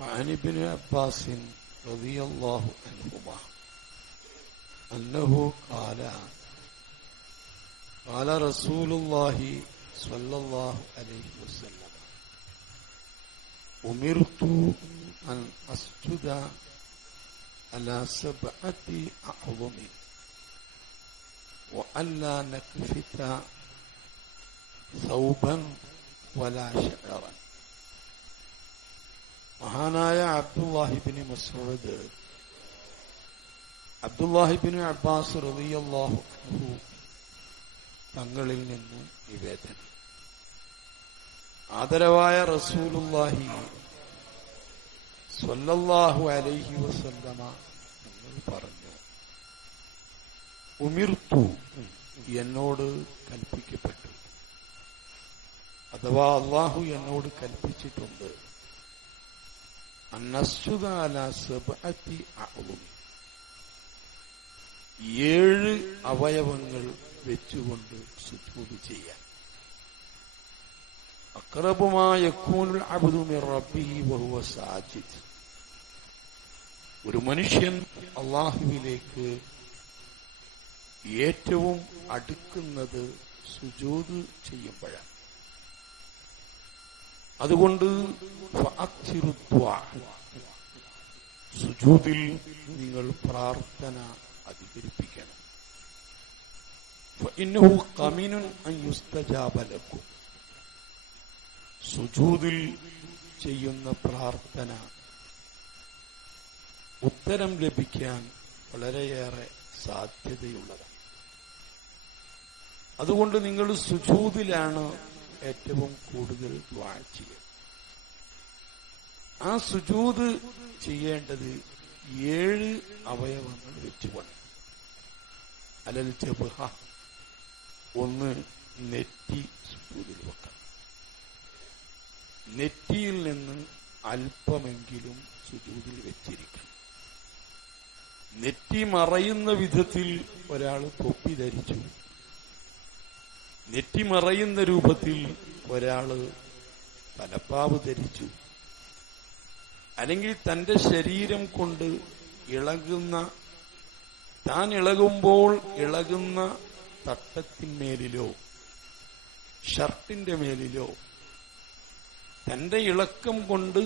وعن ابن عباس رضي الله عنهما أنه قال رسول الله صلى الله عليه وسلم أمرت أن أسجد على 7 أعظم وألا نكفت ثوبا ولا شعرا. മഹാനായ അബ്ദുല്ലാഹിബ്നു മസ്ഊദ് അബ്ദുല്ലാഹിബ്നു അബ്ബാസ് റളിയല്ലാഹു അൻഹു തങ്ങളിൽ നിന്നും നിവേദനം. ആദരവായ റസൂലുള്ളാഹി സ്വല്ലല്ലാഹു അലൈഹി വസല്ലമ തങ്ങൾ പറഞ്ഞു, ഉമിർത്തു എന്നോട് കൽപ്പിക്കപ്പെട്ടു, അഥവാ അല്ലാഹു എന്നോട് കൽപ്പിച്ചിട്ടുണ്ട്, അന്നസ്ജുദ അലാ 7 അഅ്ളും 7 അവയവങ്ങൾ വെച്ചുകൊണ്ട് സുജൂദ് ചെയ്യാൻ. അഖ്റബു മാ യകൂനുൽ അബ്ദു മിർ റബ്ബിഹി വഹുവ സാജിദ്. ഒരു മനുഷ്യൻ അല്ലാഹുവിലേക്ക് ഏറ്റവും അടുക്കുന്നത് സുജൂദ് ചെയ്യുമ്പോഴാണ്. അതുകൊണ്ട് സുജൂദിൽ നിങ്ങൾ പ്രാർത്ഥന അധികരിപ്പിക്കണം. ഫഇന്നഹു ഖമീനുൻ അൻ യുസ്തജാബ ലക്കും. സുജൂദിൽ ചെയ്യുന്ന പ്രാർത്ഥന ഉത്തരം ലഭിക്കാൻ വളരെയേറെ സാധ്യതയുള്ളതാണ്. അതുകൊണ്ട് നിങ്ങൾ സുജൂദിലാണ് ഏറ്റവും കൂടുതൽ ദുആ ചെയ്യുക. ആ സുജൂദ് ചെയ്യേണ്ടത് 7 അവയവങ്ങൾ വെച്ചുകൊണ്ട്. അലൽ ജബ്ഹ, ഒന്ന് നെറ്റി സുജൂദിൽ വെക്കണം. നെറ്റിയിൽ നിന്ന് അല്പമെങ്കിലും സുജൂദിൽ വെച്ചിരിക്കണം. നെറ്റി മറയുന്ന വിധത്തിൽ ഒരാൾ തൊപ്പി ധരിച്ചു, നെറ്റി മറയുന്ന രൂപത്തിൽ ഒരാള് തലപ്പാവ് ധരിച്ചു, അല്ലെങ്കിൽ തന്റെ ശരീരം കൊണ്ട് താൻ ഇളകുമ്പോൾ ഇളകുന്ന തട്ടത്തിന്മേലിലോ ഷർട്ടിന്റെ മേലിലോ തന്റെ ഇളക്കം കൊണ്ട്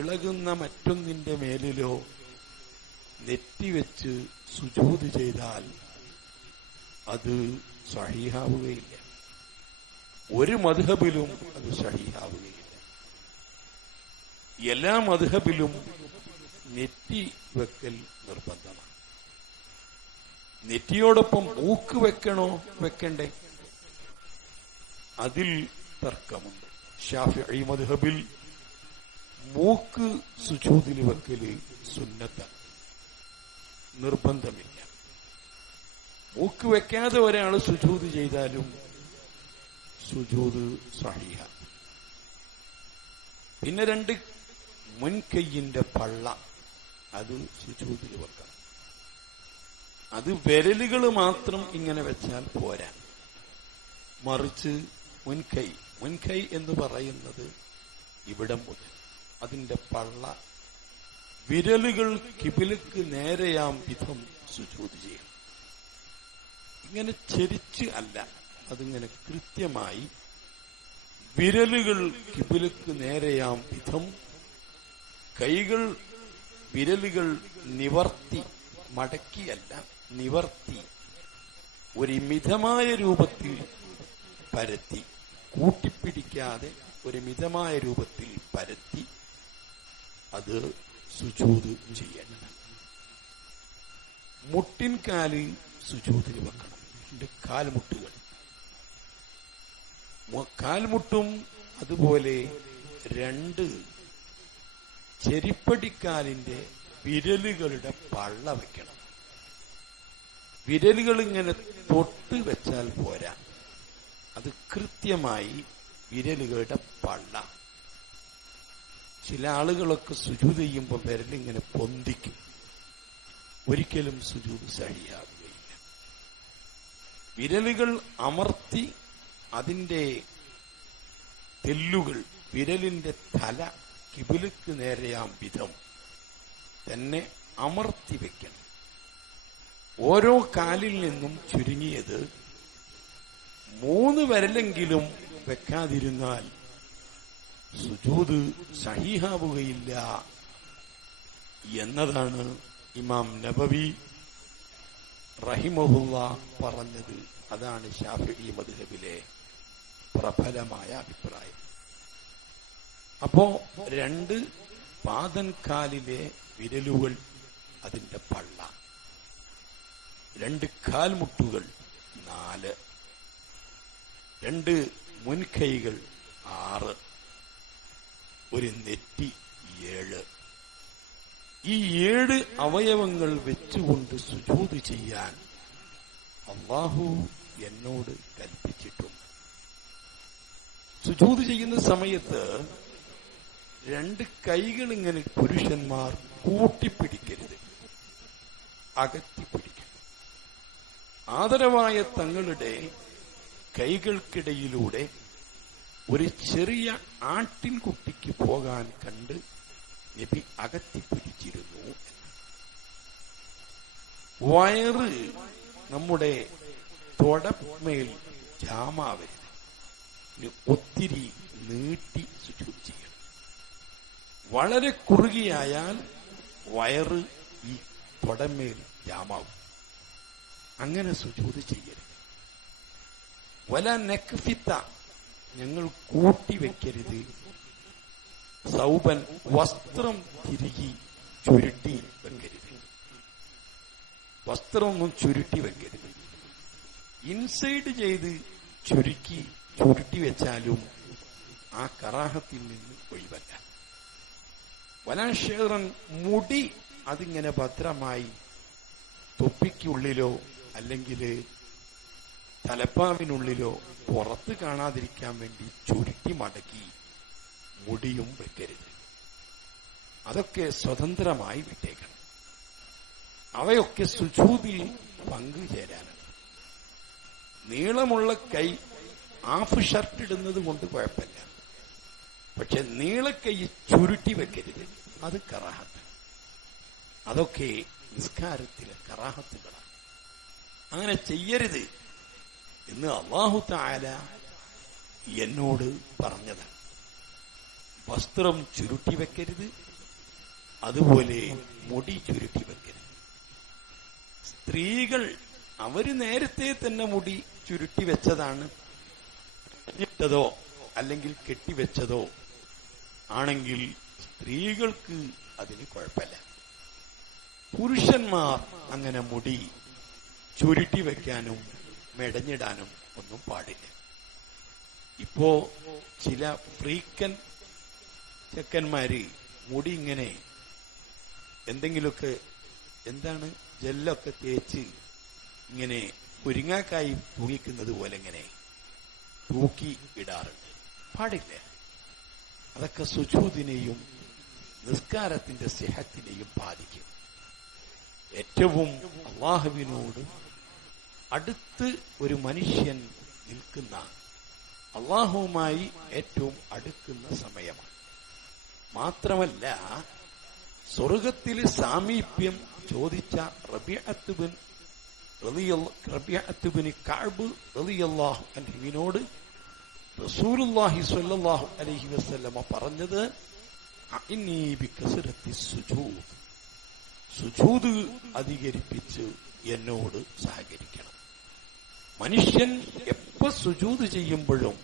ഇളകുന്ന മറ്റൊന്നിന്റെ മേലിലോ നെറ്റിവെച്ച് സുജൂദ് ചെയ്താൽ അത് സ്വഹീഹാവുകയില്ല. ഒരു മദ്ഹബിലും അത് സ്വഹീഹാവുകയില്ല. എല്ലാ മദ്ഹബിലും നെറ്റി വെക്കൽ നിർബന്ധമാണ്. നെറ്റിയോടൊപ്പം മൂക്ക് വെക്കണോ വെക്കണ്ടേ? അതിൽ തർക്കമുണ്ട്. ശാഫിഈ മദ്ഹബിൽ മൂക്ക് സുജൂദിൽ വെക്കല് സുന്നത്താണ്, നിർബന്ധമില്ല. മൂക്ക് വെക്കാതെ ഒരാൾ സുജൂദ് ചെയ്താലും സുജൂദ് സ്വഹീഹ. പിന്നെ 2 മുൻകൈയിന്റെ പള്ള, അത് സുജൂദിൽ വെക്കണം. അത് വിരലുകൾ മാത്രം ഇങ്ങനെ വെച്ചാൽ പോരാ, മറിച്ച് മുൻകൈ എന്ന് പറയുന്നത് ഇവിടം മുതൽ അതിന്റെ പള്ള, വിരലുകൾ കിബിലക്ക് നേരെയാം വിധം സുജൂദ് ചെയ്യണം. ഇങ്ങനെ ചെരിച്ച് അല്ല, അതിങ്ങനെ കൃത്യമായി വിരലുകൾ കിബിലക്ക് നേരെയാം വിധം, വിരലുകൾ നിവർത്തി, മടക്കിയല്ല നിവർത്തി, ഒരു മിതമായ രൂപത്തിൽ പരത്തി, കൂട്ടിപ്പിടിക്കാതെ ഒരു മിതമായ രൂപത്തിൽ പരത്തി അത് സുജൂദ് ചെയ്യേണ്ടത്. മുട്ടിൻകാല് സുജൂദിൽ വെക്കണം. കാൽമുട്ടും അതുപോലെ 2 ചെരിപ്പടിക്കാലിന്റെ വിരലുകളുടെ പള്ള വെക്കണം. വിരലുകൾ ഇങ്ങനെ തൊട്ട് വെച്ചാൽ പോരാ, അത് കൃത്യമായി വിരലുകളുടെ പള്ള. ചില ആളുകളൊക്കെ സുജൂദ് ചെയ്യുമ്പോൾ വിരലിങ്ങനെ പൊന്തിക്കും. ഒരിക്കലും സുജൂദ് സഹിയാവുകയില്ല. വിരലുകൾ അമർത്തി അതിന്റെ തെല്ലുകൾ, വിരലിന്റെ തല കിബിലക്ക് നേരെയാം വിധം തന്നെ അമർത്തി വെക്കണം. ഓരോ കാലിൽ നിന്നും ചുരുങ്ങിയത് 3 വിരലെങ്കിലും വെക്കാതിരുന്നാൽ സുജൂദ് സഹീഹാവുകയില്ല എന്നതാണ് ഇമാം നബവി റഹിമഹുല്ലാ പറഞ്ഞത്. അതാണ് ശാഫിഈ മദ്ഹബിലെ പ്രബലമായ അഭിപ്രായം. അപ്പോ 2 പാദൻകാലിലെ വിരലുകൾ അതിന്റെ പള്ള, 2 കാൽമുട്ടുകൾ 4, 2 മുൻകൈകൾ 6, ഒരു നെറ്റി 7. ഈ 7 അവയവങ്ങൾ വെച്ചുകൊണ്ട് സുജൂദ് ചെയ്യാൻ അല്ലാഹു എന്നോട് കൽപ്പിച്ചിട്ടുണ്ട്. സുജൂദ് ചെയ്യുന്ന സമയത്ത് 2 കൈകൾ ഇങ്ങനെ പുരുഷന്മാർ കൂട്ടിപ്പിടിക്കരുത്, അകറ്റിപ്പിടിക്കണം. ആദരവായ തങ്ങളുടെ കൈകൾക്കിടയിലൂടെ ഒരു ചെറിയ ആട്ടിൻകുട്ടിക്ക് പോകാൻ കണ്ട് നബി അകറ്റിപ്പിടിച്ചിരുന്നു. വയറ് നമ്മുടെ തൊടമേൽ ജാമാവരുത്, ഒത്തിരി നീട്ടി സുജൂദ് ചെയ്യണം. വളരെ കുറുകിയായാൽ വയറ് ഈ തൊടമേൽ ജാമാവും. അങ്ങനെ സുജൂദ് ചെയ്യരുത്. വല നക്ഫിത്ത, ഞങ്ങൾ കൂട്ടിവെക്കരുത്. സൗബൻ, വസ്ത്രം തിരികി ചുരുട്ടി വെക്കരുത്. വസ്ത്രമൊന്നും ചുരുട്ടി വെക്കരുത്. ഇൻസൈഡ് ചെയ്ത് ചുരുട്ടി വെച്ചാലും ആ കറാഹത്തിൽ നിന്ന് ഒഴിവല്ല. വലാശേറൻ, മുടി അതിങ്ങനെ ഭദ്രമായി തൊപ്പിക്കുള്ളിലോ അല്ലെങ്കിൽ തലപ്പാവിനുള്ളിലോ പുറത്ത് കാണാതിരിക്കാൻ വേണ്ടി ചുരുട്ടി മടക്കി മുടിയും വെക്കരുത്. അതൊക്കെ സ്വതന്ത്രമായി വിട്ടേക്കണം. അവയൊക്കെ സുജൂദിൽ പങ്കുചേരാനാണ്. നീളമുള്ള കൈ ഹാഫ് ഷർട്ട് ഇടുന്നത് കൊണ്ട് കുഴപ്പമില്ല. പക്ഷെ നീളക്കൈ ചുരുട്ടി വെക്കരുത്, അത് കറാഹത്ത്. അതൊക്കെ നിസ്കാരത്തിലെ കറാഹത്തുകളാണ്. അങ്ങനെ ചെയ്യരുത് എന്ന് അല്ലാഹു തആല എന്നോട് പറഞ്ഞതാണ്. വസ്ത്രം ചുരുട്ടി വെക്കരുത്, അതുപോലെ മുടി ചുരുട്ടി വെക്കരുത്. സ്ത്രീകൾ അവര് നേരത്തെ തന്നെ മുടി ചുരുട്ടി വെച്ചതാണ്, ഇട്ടതോ അല്ലെങ്കിൽ കെട്ടിവെച്ചതോ ആണെങ്കിൽ സ്ത്രീകൾക്ക് അതിന് കുഴപ്പമില്ല. പുരുഷന്മാർ അങ്ങനെ മുടി ചുരുട്ടി വെക്കാനും മെടഞ്ഞിടാനും ഒന്നും പാടില്ല. ഇപ്പോ ചില ഫ്രീക്കൻ ചെക്കന്മാര് മുടി ഇങ്ങനെ എന്തെങ്കിലുമൊക്കെ എന്താണ് ജെല്ലൊക്കെ തേച്ച് ഇങ്ങനെ മുരിങ്ങാക്കായി തൂങ്ങിക്കുന്നത് പോലെ ഇങ്ങനെ തൂക്കി ഇടാറുണ്ട്. പാടില്ല. അതൊക്കെ സുജൂദിനെയും നിസ്കാരത്തിന്റെ സിഹത്തിനെയും ബാധിക്കും. ഏറ്റവും അല്ലാഹുവിനോട് അടുത്ത് ഒരു മനുഷ്യൻ നിൽക്കുന്ന, അല്ലാഹുവുമായി ഏറ്റവും അടുക്കുന്ന സമയമാണ്. മാത്രമല്ല, സ്വർഗത്തിൽ സാമീപ്യം ചോദിച്ച റബീഅത്ത് ബിൻ കഅബ് റളിയല്ലാഹു അൻഹുവിനോട് റസൂലുള്ളാഹി സ്വല്ലല്ലാഹു അലൈഹി വസല്ലമ പറഞ്ഞത്, അഇന്നീ ബികസ്റത്തി സുജൂദ്, സുജൂദ് അധികരിപ്പിച്ച് എന്നോട് സഹകരിക്കണം. മനുഷ്യൻ എപ്പോ സുജൂദ് ചെയ്യുമ്പോഴും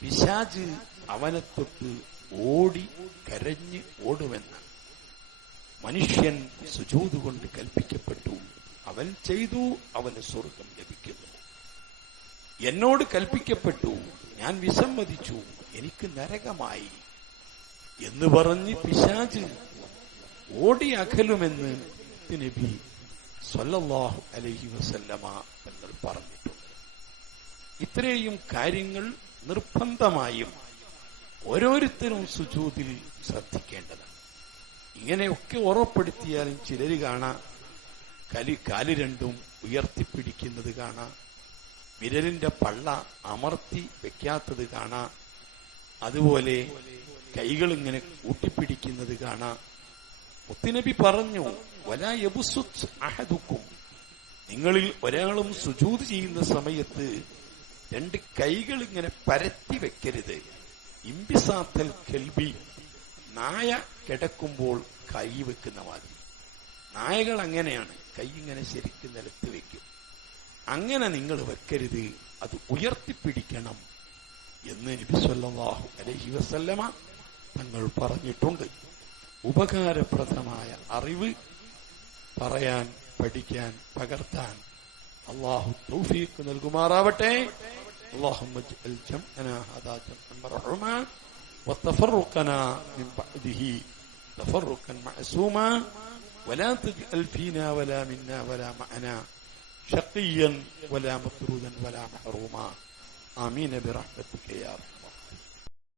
പിശാച് അവനെ തൊട്ട് ഓടി കരഞ്ഞ് ഓടുമെന്ന്. മനുഷ്യൻ സുജൂദ് കൊണ്ട് കൽപ്പിക്കപ്പെട്ടു, അവൻ ചെയ്തു, അവന് സ്വർഗം ലഭിക്കുന്നു. എന്നോട് കൽപ്പിക്കപ്പെട്ടു, ഞാൻ വിസമ്മതിച്ചു, എനിക്ക് നരകമായി എന്ന് പറഞ്ഞ് പിശാച് ഓടി അകലുമെന്ന് നബി സ്വല്ലല്ലാഹു അലൈഹി വസല്ലമ തങ്ങൾ പറഞ്ഞിട്ടുണ്ട്. ഇത്രയും കാര്യങ്ങൾ നിർബന്ധമായും ഓരോരുത്തരും സുജൂദിൽ ശ്രദ്ധിക്കേണ്ടതാണ്. ഇങ്ങനെയൊക്കെ ഉറപ്പെടുത്തിയാലും ചിലര് കാണാം കാല് രണ്ടും ഉയർത്തിപ്പിടിക്കുന്നത് കാണാം, വിരലിന്റെ പള്ള അമർത്തി വെക്കാത്തത് കാണാം, അതുപോലെ കൈകൾ ഇങ്ങനെ കൂട്ടിപ്പിടിക്കുന്നത് കാണാം. മുത്തുനബി പറഞ്ഞു, വലാ യബ്സുത് അഹദുക്കും, നിങ്ങളിൽ ഒരാളും സുജൂദ് ചെയ്യുന്ന സമയത്ത് രണ്ട് കൈകൾ ഇങ്ങനെ പരത്തി വെക്കരുത്. ഇംബിസാത്തൽ കൽബി, നായ കിടക്കുമ്പോൾ കൈ വെക്കുന്ന മാതിരി. നായകൾ അങ്ങനെയാണ്, കൈ ഇങ്ങനെ ശരിക്കും നിലത്ത് വെക്കും. അങ്ങനെ നിങ്ങൾ വെക്കരുത്, അത് ഉയർത്തിപ്പിടിക്കണം എന്ന് നബി സല്ലല്ലാഹു അലൈഹി വസല്ലമ തങ്ങൾ പറഞ്ഞിട്ടുണ്ട്. ഉപകാരപ്രദമായ അറിവ് പറയാൻ, പഠിക്കാൻ, പകർത്താൻ അല്ലാഹു തൗഫീഖ് നൽകുമാറാവട്ടെ. اللهم اجعل جمعنا هذا جمعا مرحوما وتفرقنا من بعده تفرقا معصوما ولا تجعل فينا ولا منا ولا معنا شقيا ولا مطرودا ولا محروما آمين برحمتك يا رب.